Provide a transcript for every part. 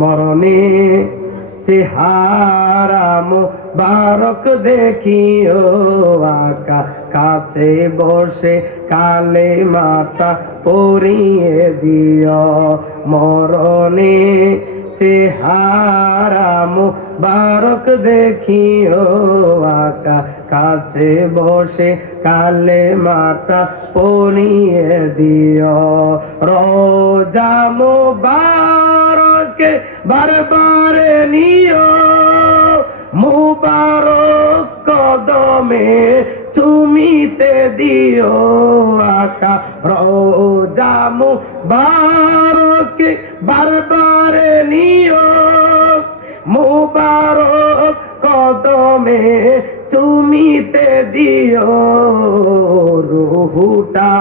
মরণে চেহারা মুবারক দেখিও আকা কাছে বসে কালে মাতা পরিয়ে দিও। মরণে চেহারা মুবারক দেখিও আকা কাছে বসে কালে মাতা পরিয়ে দিও। রোজা মুবারক বারবারে নিও মুবারক কদমে চুমিতে দিও আকা। রোজা মুবারক বারবারে নিও মুবারক কদমে চুমিতে দিও। রুহুটা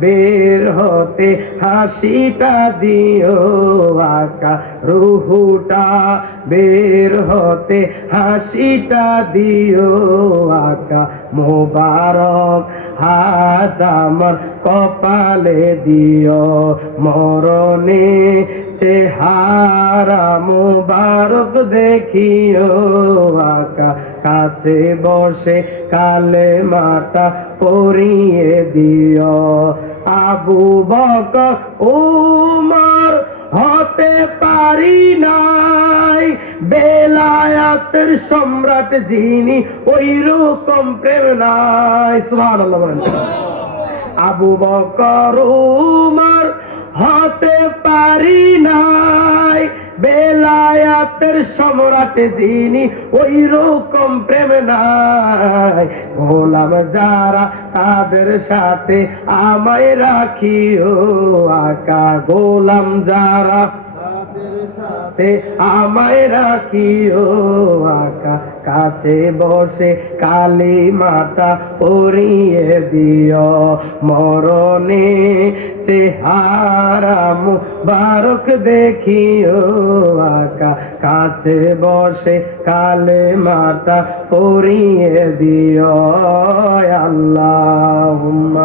বের হতে হাসিটা দিও আকা। রুহুটা বের হতে হাসিটা দিও আকা। মুবারক হাত আমার কপালে দিও। মরণে চেহারা মুবারক দেখিও আকা কাছে বসে কালে মাতা পরিয়ে দিও। আবু বকর উমর হতে পারি নাই বেলায়াতের সম্রাট যিনি ওই রকম প্রেম নাই। সুবহানাল্লাহ বলেন। আবু বকর উমর হতে পারি নাই বেলায়াতের সম্রাট যিনি ওই রকম প্রেম নাই। গোলাম যারা তাদের সাথে আমায় রাখিও আকা। গোলাম যারা আমায় রাখিও আকা কাছে বসে কালী মাতা পরিয়ে দিও। মরণে চেহারা মুবারক দেখিও আকা কাছে বসে কালে মাতা পরিয়ে দিও। আল্লাহুম্মা